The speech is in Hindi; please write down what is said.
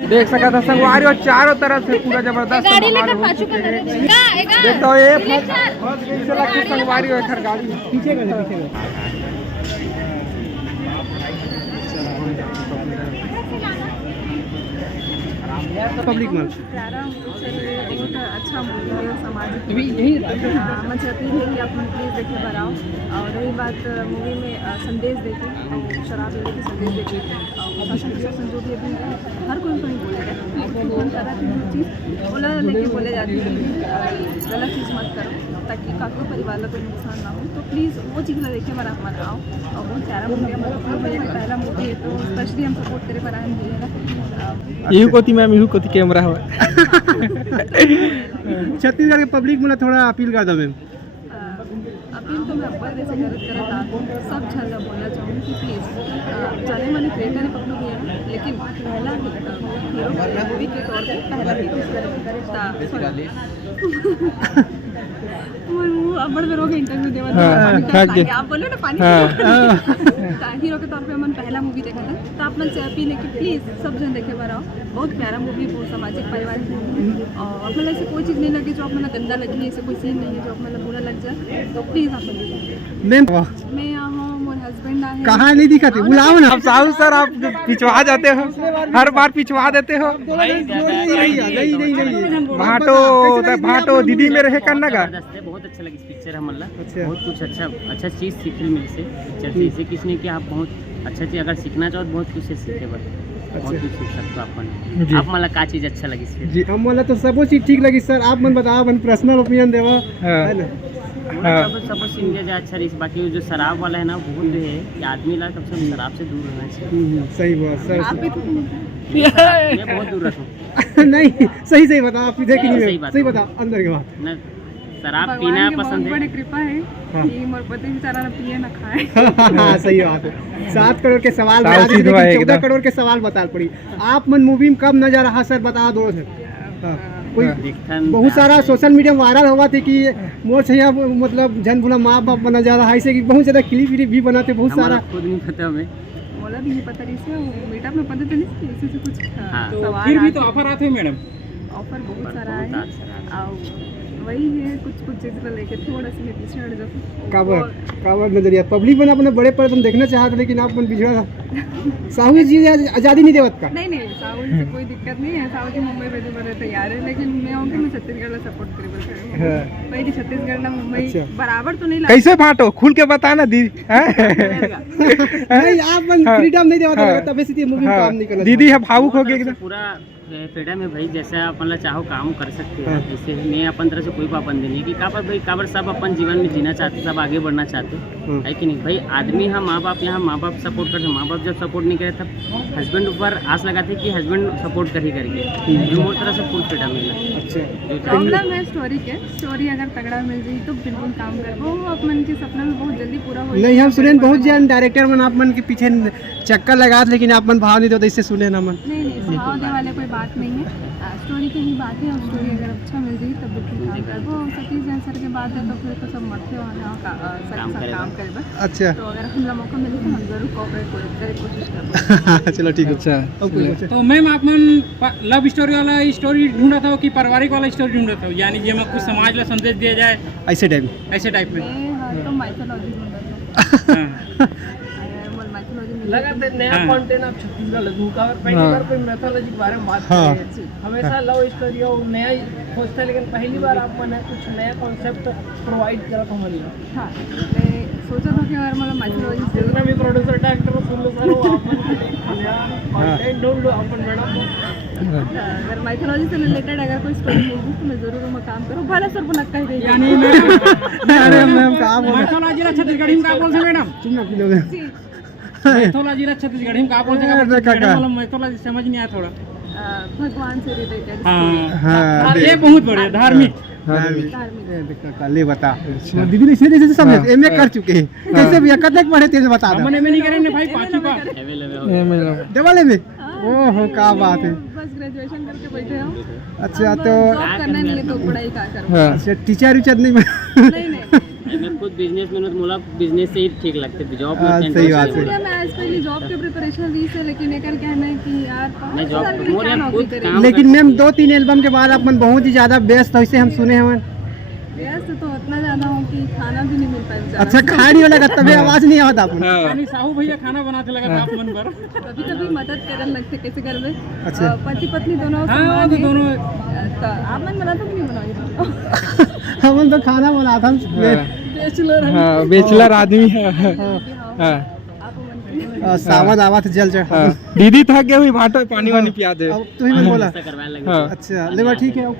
देख सका था संगवारी और चारों तरफ से पूरा जबरदस्त माहौल हो चुके हैं। देखता हो ये फर्स्ट संगवारी और घर गाड़ी पीछे पब्लिक में बहुत अच्छा मूवी है सामाजिक। मैं चाहती हूँ कि आप प्लीज़ देखिए बनाओ। और रही बात मूवी में संदेश देखे और शराब लेके संदेश देखे और शासन जो भी अभी हर कोई नहीं बोलेगा, लेकिन मन कर रहा है चीज़ बोला लेके बोले जाती है गलत चीज़ मत करो ताकि काफ़ी परिवार को कोई नुकसान ना हो। तो प्लीज़ वो चीज़ ना देखे मना बनाओ। और बहुत प्यारा मूवी है, मतलब भैया का पहला मूवी है तो स्पेशली हम सपोर्ट करे बनाए भैया यू कोती मैम यू कोती कैमरा हो। छत्तीसगढ़ के पब्लिक में थोड़ा अपील कर दो मैम। अपील तो मैं अब्बा जैसे करता सब झगड़ा बोलना चाहूँगी कि प्लीज़ जाने माने क्रिएटर पकड़ो गया, लेकिन पहला हीरो मूवी के तौर पर पहला अब्बड़ में इंटरव्यू देवा आप बोलो ना पानी हीरो के तौर पे मन पहला मूवी देखा था। तो आप मन से अपील है कि प्लीज़ सब जन देखे बनाओ। बहुत प्यारा मूवी, बहुत सामाजिक पारिवारिक मूवी और अपने ऐसे कोई चीज़ नहीं लगी जो आप मतलब गंदा लगी, ऐसे कोई सीन नहीं है जो आप मतलब बुरा लग जाए। तो प्लीज़ आप मैं यहाँ हूँ, मोर हस्बैंड आए कहाँ नहीं दिखाते बुलाओ ना। अब साहू सर आप पिछवा जाते हो, हर बार पिछवा देते हो। भाटो दीदी में रहे करना का बहुत अच्छा लगी पिक्चर हमला। बहुत कुछ अच्छा चीज़ सीखने मिली से पिक्चर से। इसे किसने कि आप बहुत अच्छा चीज़ अगर सीखना चाहो तो बहुत कुछ से सीखे बहुत कुछ सीख सकते हो आप मला का चीज़ अच्छा लगी जी। हम मला तो सब चीज़ ठीक लगी सर। आप मन बताओ अपन पर्सनल ओपिनियन देवा है ना। सब सीन दिया अच्छा रही। बाकी जो शराब वाला है ना वो है कि आदमी ला कम से कम शराब से दूर रहना चाहिए। सही बात सर। मैं बहुत दूर रखूँ नहीं सही बताओ आप इधर की नहीं सही बताओ अंदर की बात। शराब पीना पसंद है। बड़ी कृपा है कि मोर पति बेचारा ना पिए ना खाए। सही बात है। 7 करोड़ के सवाल 14 करोड़ के सवाल बता पड़ी। आप मन मूवी में कब नजर रहा सर बता दो सर। कोई बहुत सारा सोशल मीडिया में वायरल हुआ थे कि मोर छया मतलब जन बोला माँ बाप बना जा रहा है, ऐसे कि बहुत ज़्यादा क्लिप भी बनाते बहुत सारा। खुद नहीं पता हमें, बोला भी नहीं पता इसमें बेटा में पता तो नहीं इसी से कुछ तो फिर भी तो ऑफर आते हैं मैडम। ऑफर बहुत सारा है और वही है कुछ चीज़ को लेके थोड़ा सा मैं पीछे हट जाऊँ। काबर नजरिया पब्लिक बना अपने बड़े पर तुम देखना चाहते लेकिन आप मन पिछड़ा था। साहू जी आज़ादी नहीं देवत का नहीं साहू जी से कोई दिक्कत नहीं है। साहू जी मुंबई भेजे बड़े तैयार है, लेकिन मैं आऊँगी मैं छत्तीसगढ़ सपोर्ट करे भाई छत्तीसगढ़ ना मुंबई बराबर तो नहीं लगा। कैसे फाटो खुल के बताना दीदी। नहीं आप मन फ्रीडम नहीं देवत तब से मूवी काम नहीं करना। दीदी है भावुक हो गए पूरा फ्रीडम है भाई, जैसे आप मतलब चाहो काम कर सकते हो। जैसे मैं अपन तरह से कोई पाबंदी नहीं कि काबर सब अपन जीवन में जीना चाहते, सब आगे बढ़ना चाहते है कि नहीं भाई। आदमी हाँ माँ बाप यहाँ माँ बाप सपोर्ट करते, माँ बाप जब सपोर्ट नहीं करे तब हस्बैंड ऊपर आस लगाते कि हस्बैंड सपोर्ट कर ही करके मोर तरह से फुल फ्रीडम मिला। प्रॉब्लम है स्टोरी के, स्टोरी अगर तगड़ा मिल जाए तो बिल्कुल काम कर वो अपन के सपना में बहुत जल्दी पूरा हो। नहीं हम सुने बहुत जन डायरेक्टर मन आप मन के पीछे चक्कर लगा लेकिन आप मन भाव नहीं दो इससे सुने ना मन। नहीं भाव दे वाले कोई बात नहीं है, स्टोरी की ही बात है। और स्टोरी अगर अच्छा मिल जाए तब बिल्कुल काम कर वो सतीश जैन सर के बाद है तो फिर तो सब मरते वाला काम करेगा। अच्छा तो अगर हमें मौका मिले तो हम जरूर कोऑपरेट करे कोशिश करेंगे। चलो ठीक है। अच्छा तो मैम आप मन लव स्टोरी वाला स्टोरी ढूंढा था कि पारिवारिक वाला स्टोरी ढूंढा था, यानी जिसमें कुछ समाज ला संदेश दिया जाए ऐसे टाइप में। तो माइथोलॉजी ढूंढा था लगातार नया कंटेंट आप छत्तीसगढ़ लगू का और पहली बार कोई मैथोलॉजी के बारे में बात कर रहे हैं। हमेशा लव स्टोरी हो नया खोजता है, लेकिन पहली बार आप मैंने कुछ नया कॉन्सेप्ट प्रोवाइड करा था हमारे। हाँ मैं सोचा था कि अगर मतलब मैथोलॉजी जितना भी प्रोड्यूसर डायरेक्टर सुन लो सर वो कंटेंट ढूंढ लो अपन मैडम। अगर माइथोलॉजी से रिलेटेड अगर कोई स्टोरी होगी तो मैं जरूर मैं काम करूँ। भले सर को नक्का ही देगी। यानी मैम का मैथोलॉजी छत्तीसगढ़ी में का बोलते हैं मैडम? मैथोलॉजी छत्तीसगढ़ी में का बोलते हैं? मैथोलॉजी समझ नहीं आया थोड़ा। भगवान से रिलेटेड। हाँ ये बहुत बढ़िया धार्मिक। ले बता दीदी इसने जैसे सब एमए कर चुके हैं कैसे भी कतक पढ़े थे बता दो। हमने नहीं करेंगे भाई 5वीं का डबल में। ओहो क्या बात है। बस ग्रेजुएशन करके बैठे हो। अच्छा तो जॉब करना नहीं है तो पढ़ाई का करो। अच्छा टीचर नहीं नहीं खुद बिजनेसमैन हूँ, मोला बिजनेस से ही ठीक लगते, जॉब में सही बात है। मैं आज पहले जॉब के प्रिपरेशन दी से, लेकिन एकर कहना है कि यार मैं जॉब 5,000 के लिए मोर क्या यहाँ नौकरी खुद करेंगे? काम लेकिन मैम 2-3 एल्बम के बाद अपन बहुत ही ज्यादा व्यस्त वैसे हम सुने हैं। व्यस्त तो उतना ज्यादा हूँ कि खाना भी नहीं मिल पाया। अच्छा खा नहीं लगा तभी आवाज नहीं आवता अपन। हाँ। साहू भैया खाना बनाते लगा आप मन पर। कभी कभी मदद करने लगते कैसे घर में। अच्छा। पति पत्नी दोनों हाँ समान तो हैं। दोनों तो आप मन बनाते कि नहीं बनाओगे? हम तो खाना बना था। बैचलर हाँ बेचलर आदमी है। हाँ आप मन सावन आवा था जल चढ़ा। हाँ। दीदी थक गई हुई, भाटो पानी वानी पिया दे। अब तू ही मन बोला। करवाने लगे। हाँ अच्छा लेबर ठीक है।